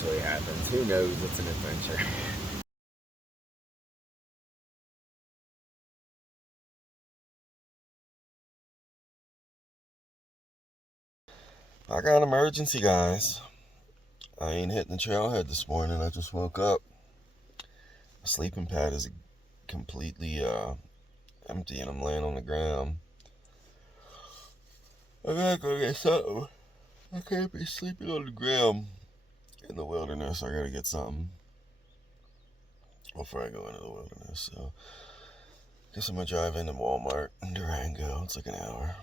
actually happens. Who knows? It's an adventure. I got an emergency, guys. I ain't hitting the trailhead this morning. I just woke up. My sleeping pad is completely empty and I'm laying on the ground. I gotta go get something. I can't be sleeping on the ground in the wilderness. I gotta get something before I go into the wilderness. So, guess I'm gonna drive into Walmart in Durango. It's like an hour.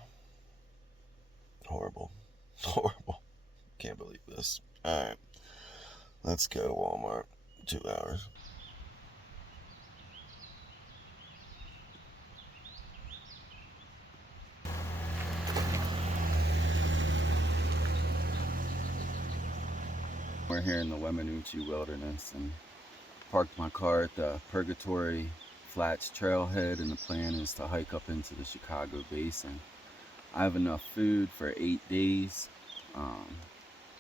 Horrible. Horrible. Can't believe this. Alright, let's go to Walmart. 2 hours. We're here in the Weminuche Wilderness and parked my car at the Purgatory Flats trailhead, and the plan is to hike up into the Chicago Basin. I have enough food for 8 days,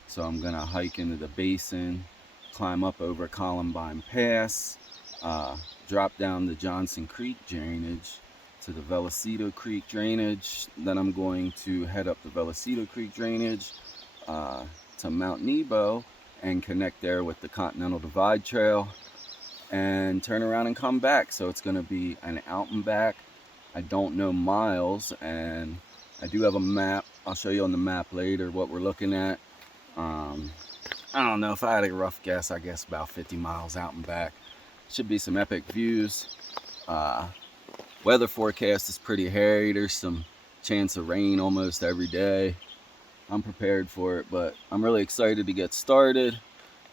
so I'm gonna hike into the basin, climb up over Columbine Pass, drop down the Johnson Creek drainage to the Velocito Creek drainage. Then I'm going to head up the Velocito Creek drainage to Mount Nebo and connect there with the Continental Divide Trail and turn around and come back. So it's going to be an out and back. I don't know miles, and I do have a map. I'll show you on the map later what we're looking at. I don't know, if I had a rough guess, I guess about 50 miles out and back. Should be some epic views. Weather forecast is pretty hairy. There's some chance of rain almost every day. I'm prepared for it, but I'm really excited to get started.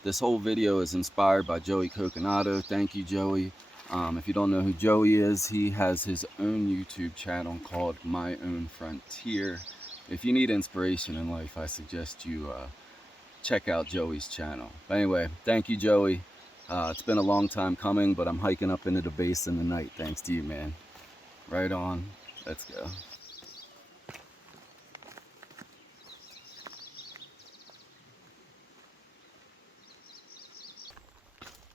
This whole video is inspired by Joey Coconato. Thank you, Joey. If you don't know who Joey is, he has his own YouTube channel called My Own Frontier. If you need inspiration in life, I suggest you check out Joey's channel. But anyway, thank you, Joey. It's been a long time coming, but I'm hiking up into the basin tonight thanks to you, man. Right on. Let's go.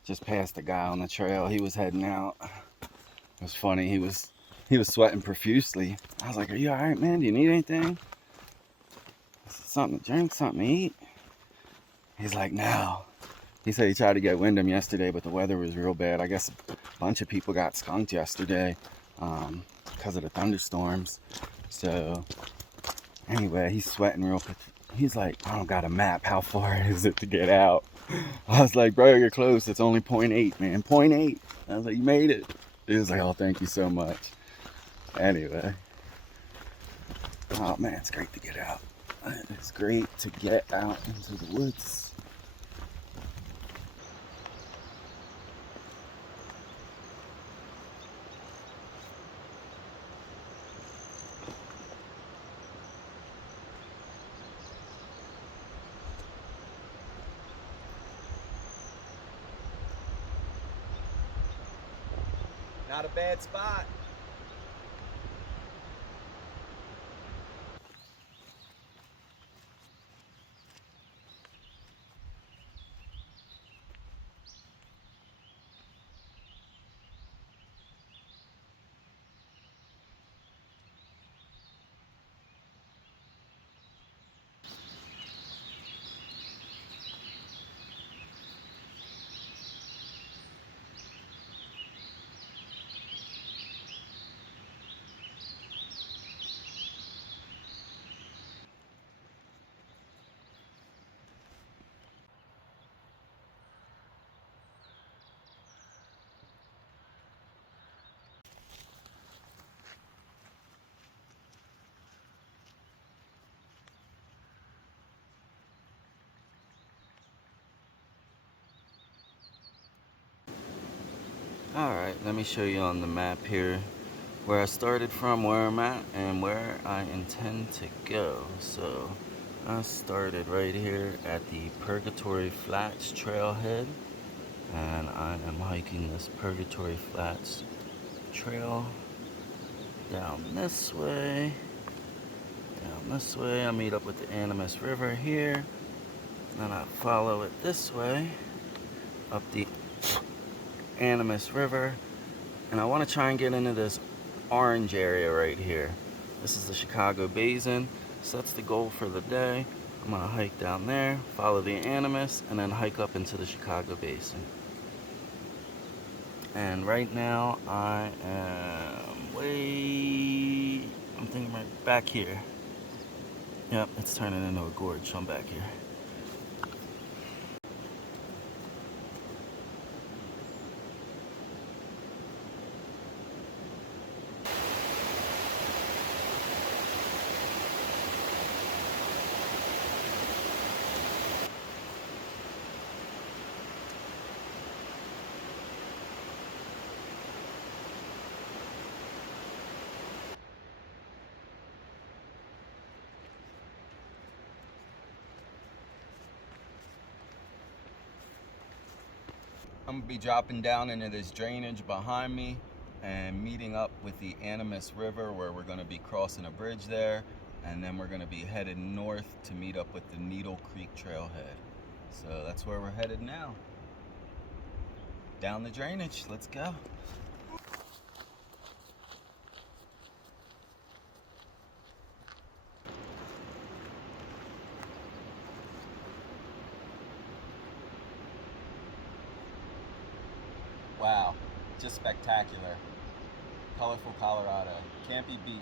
Just passed the guy on the trail. He was heading out. It was funny. He was sweating profusely. I was like, "Are you all right, man? Do you need anything? Something to drink? Something to eat?" He's like, "No." He said he tried to get Wyndham yesterday, but the weather was real bad. I guess a bunch of people got skunked yesterday because of the thunderstorms. So anyway, he's sweating real. He's like, "I don't got a map. How far is it to get out?" I was like, "Bro, you're close. It's only 0.8, man. 0.8. I was like, "You made it." He was like, "Oh, thank you so much." Anyway. Oh, man, it's great to get out. It's great to get out into the woods. Not a bad spot. Alright, let me show you on the map here where I started from, where I'm at, and where I intend to go. So I started right here at the Purgatory Flats trailhead, and I am hiking this Purgatory Flats trail down this way. I meet up with the Animas River here, Then I follow it this way up the Animas River, and I want to try and get into this orange area right here. This is the Chicago Basin, so that's the goal for the day. I'm gonna hike down there, follow the Animas, and then hike up into the Chicago Basin. And right now I am I'm thinking right back here. Yep, it's turning into a gorge, so I'm back here. I'm gonna be dropping down into this drainage behind me and meeting up with the Animas River, where we're gonna be crossing a bridge there, and then we're gonna be headed north to meet up with the Needle Creek trailhead. So that's where we're headed now. Down the drainage, let's go. Wow, just spectacular. Colorful Colorado, can't be beaten.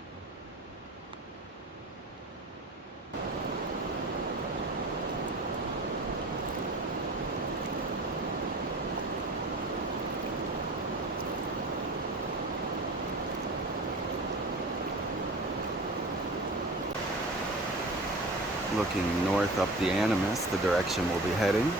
Looking north up the Animas, the direction we'll be heading.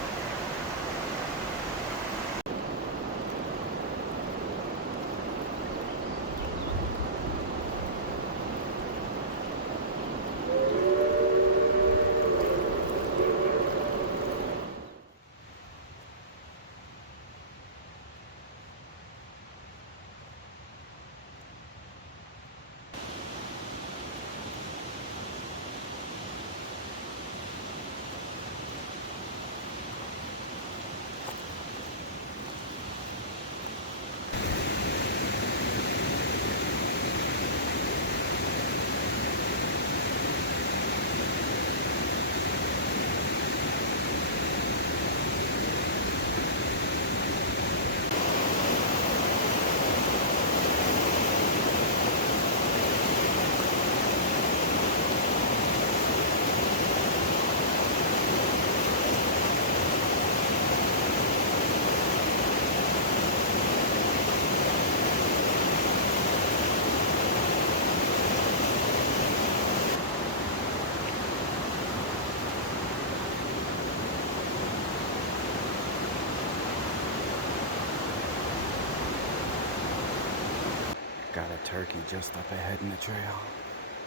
Got a turkey just up ahead in the trail.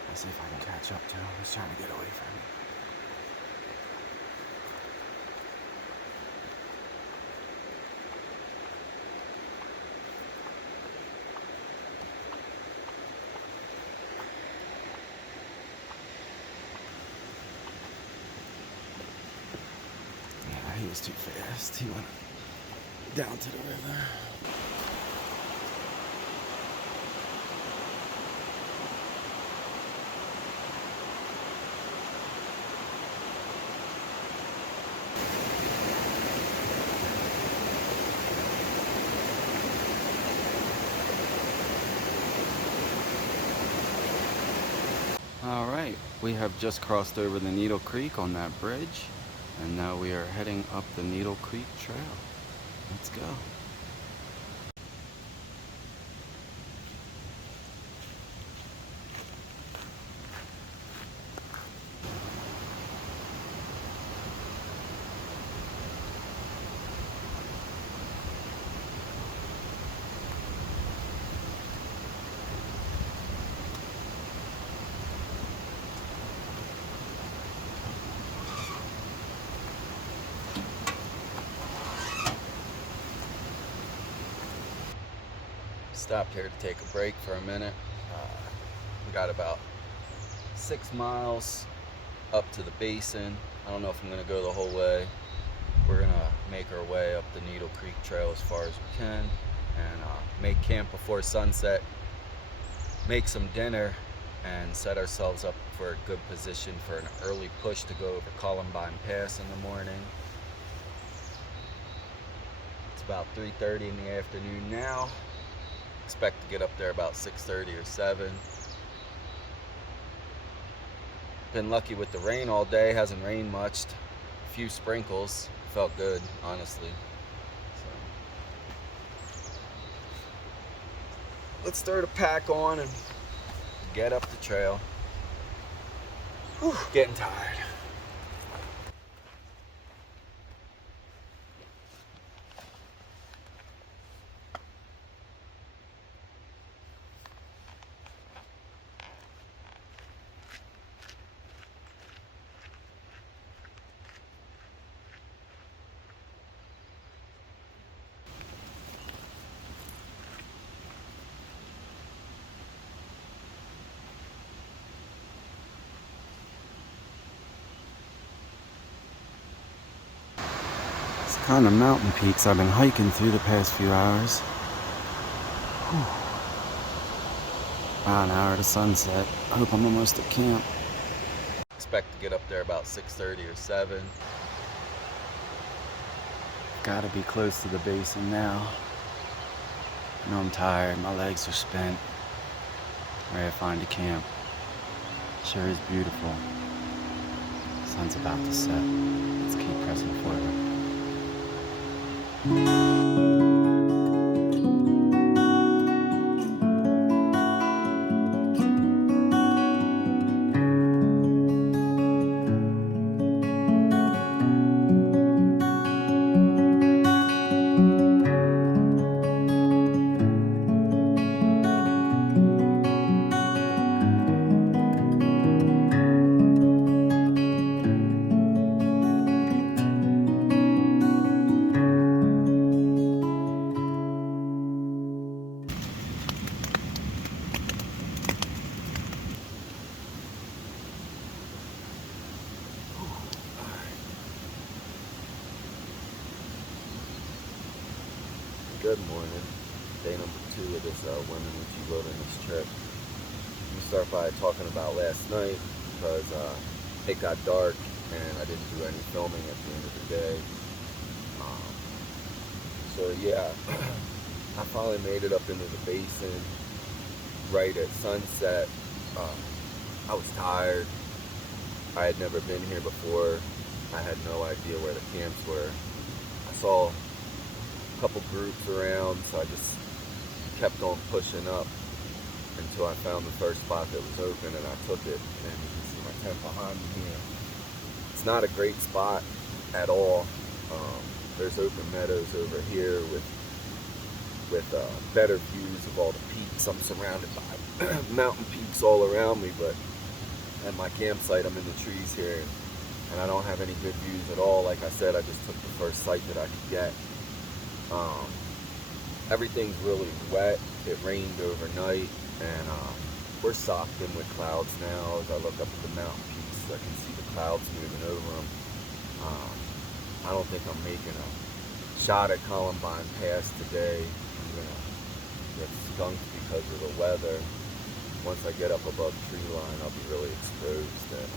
Let's see if I can catch up to him. He's trying to get away from me. Yeah, he was too fast. He went down to the river. All right, we have just crossed over the Needle Creek on that bridge, and now we are heading up the Needle Creek Trail. Let's go. Stopped here to take a break for a minute. We got about 6 miles up to the basin, I don't know if I'm gonna go the whole way. We're gonna make our way up the Needle Creek Trail as far as we can and make camp before sunset, make some dinner, and set ourselves up for a good position for an early push to go over Columbine Pass in the morning. It's about 3:30 in the afternoon now. Expect to get up there about 6:30 or 7. Been lucky with the rain all day. Hasn't rained much. A few sprinkles. Felt good, honestly. So let's throw the pack on and get up the trail. Whew, getting tired. Kind of mountain peaks I've been hiking through the past few hours. Whew. About an hour to sunset. I hope I'm almost at camp. Expect to get up there about 6:30 or 7. Gotta be close to the basin now. I know I'm tired, my legs are spent. Ready to find a camp. Sure is beautiful. Sun's about to set. Let's keep pressing forward. Good morning. Day number 2 of this Weminuche Wilderness trip. We start by talking about last night because it got dark and I didn't do any filming at the end of the day. So yeah, I finally made it up into the basin right at sunset. I was tired. I had never been here before. I had no idea where the camps were. I saw couple groups around, so I just kept on pushing up until I found the first spot that was open and I took it. And you can see my tent behind me here. It's not a great spot at all. There's open meadows over here with better views of all the peaks. I'm surrounded by mountain peaks all around me, but at my campsite I'm in the trees here and I don't have any good views at all. Like I said, I just took the first site that I could get. Everything's really wet. It rained overnight and we're socked in with clouds now. As I look up at the mountain peaks, I can see the clouds moving over them. I don't think I'm making a shot at Columbine Pass today. I'm gonna get skunked because of the weather. Once I get up above tree line, I'll be really exposed. And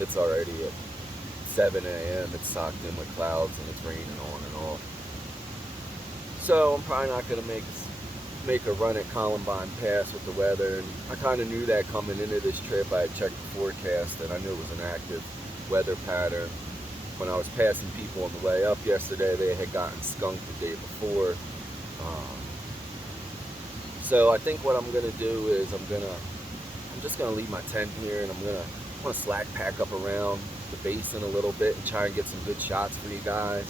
it's already at 7 a.m. It's socked in with clouds and it's raining on and off. So I'm probably not going to make a run at Columbine Pass with the weather. And I kind of knew that coming into this trip. I had checked the forecast and I knew it was an active weather pattern. When I was passing people on the way up yesterday, they had gotten skunked the day before. So I think what I'm going to do is I'm just going to leave my tent here and I'm going to slack pack up around the basin a little bit and try and get some good shots for you guys.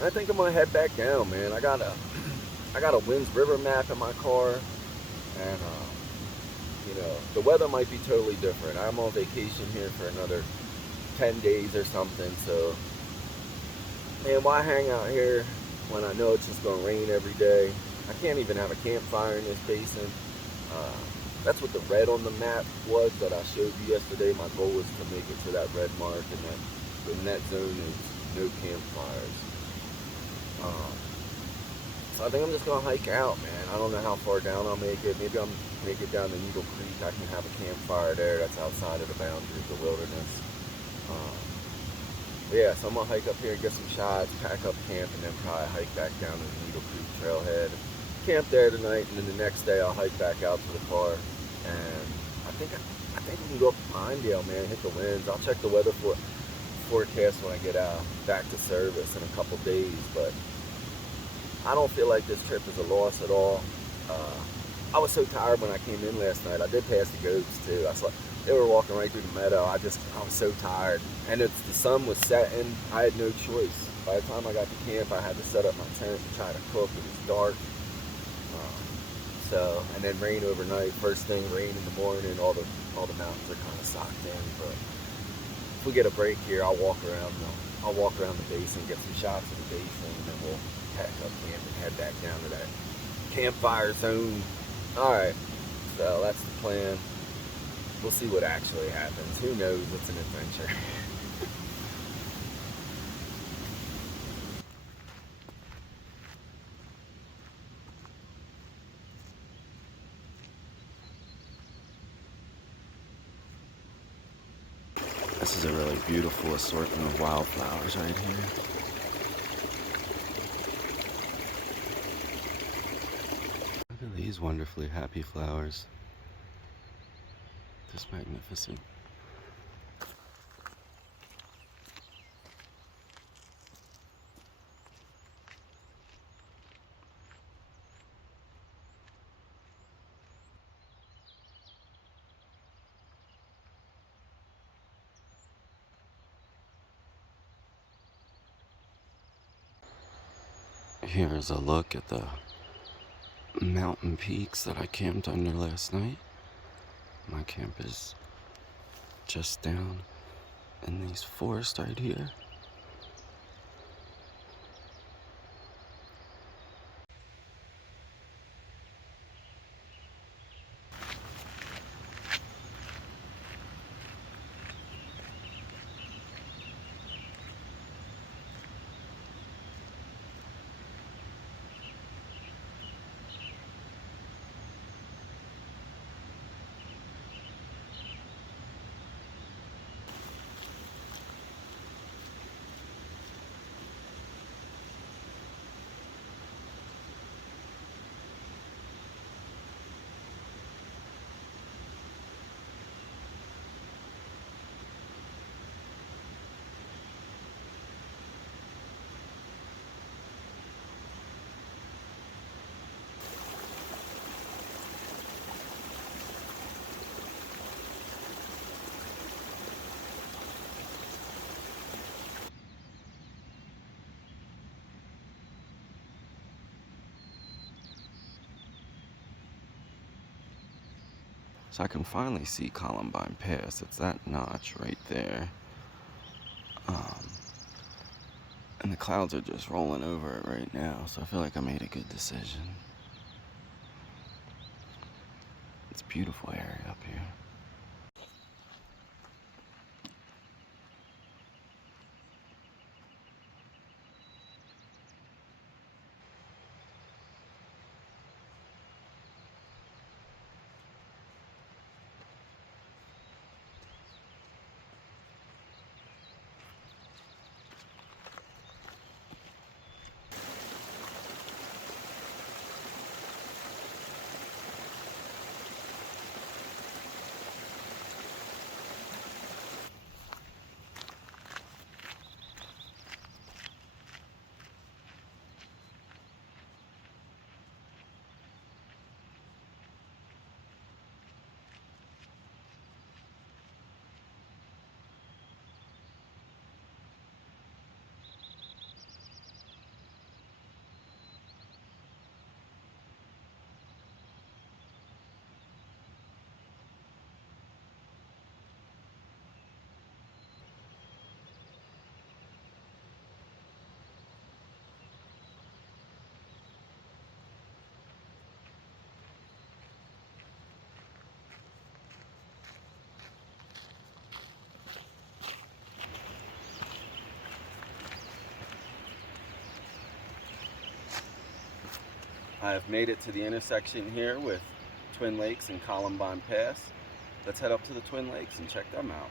I think I'm gonna head back down, man. I got a Winds River map in my car, and the weather might be totally different. I'm on vacation here for another 10 days or something, so man, why hang out here when I know it's just gonna rain every day? I can't even have a campfire in this basin. That's what the red on the map was that I showed you yesterday. My goal was to make it to that red mark, and that in that zone is no campfires. So I think I'm just gonna hike out, man. I don't know how far down I'll make it. Maybe I'll make it down to Needle Creek. I can have a campfire there. That's outside of the boundary of the wilderness. Yeah, so I'm gonna hike up here and get some shots, pack up camp, and then probably hike back down to the Needle Creek trailhead. Camp there tonight, and then the next day I'll hike back out to the car. And I think we can go up to Pinedale, man. Hit the winds. I'll check the weather forecast when I get back to service in a couple days. But I don't feel like this trip is a loss at all. I was so tired when I came in last night. I did pass the goats too. I saw they were walking right through the meadow. I was so tired, and the sun was setting. I had no choice. By the time I got to camp, I had to set up my tent and try to cook. It was dark. And then rain overnight. First thing, rain in the morning. All the mountains are kind of socked in. But if we get a break here, I'll walk around the basin, get some shots of the basin, and then we'll pack up camp and head back down to that campfire zone. All right, so that's the plan. We'll see what actually happens. Who knows? It's an adventure. This is a really beautiful assortment of wildflowers right here. Look at these wonderfully happy flowers. Just magnificent. Here's a look at the mountain peaks that I camped under last night. My camp is just down in these forests right here. So I can finally see Columbine Pass. It's that notch right there. And the clouds are just rolling over it right now, so I feel like I made a good decision. It's a beautiful area up here. I have made it to the intersection here with Twin Lakes and Columbine Pass. Let's head up to the Twin Lakes and check them out.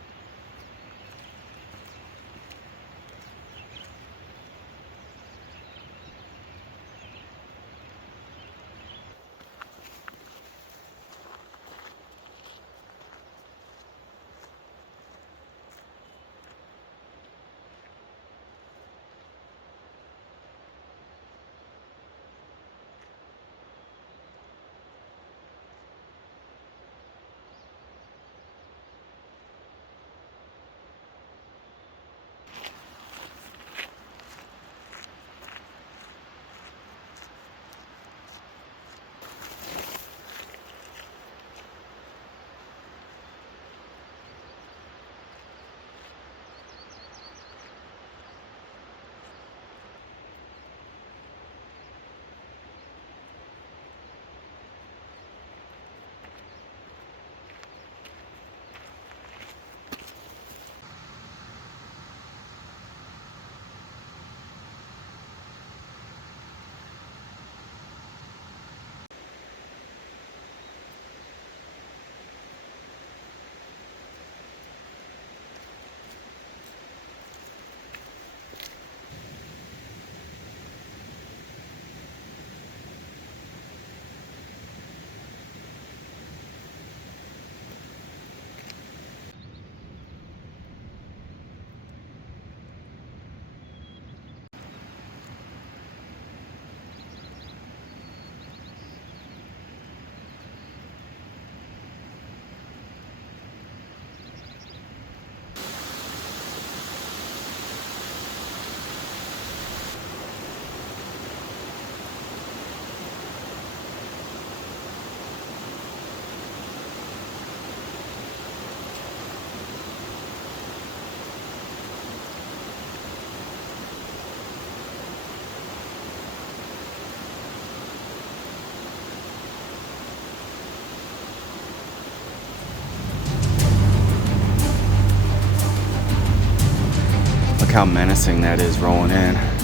Look how menacing that is rolling in.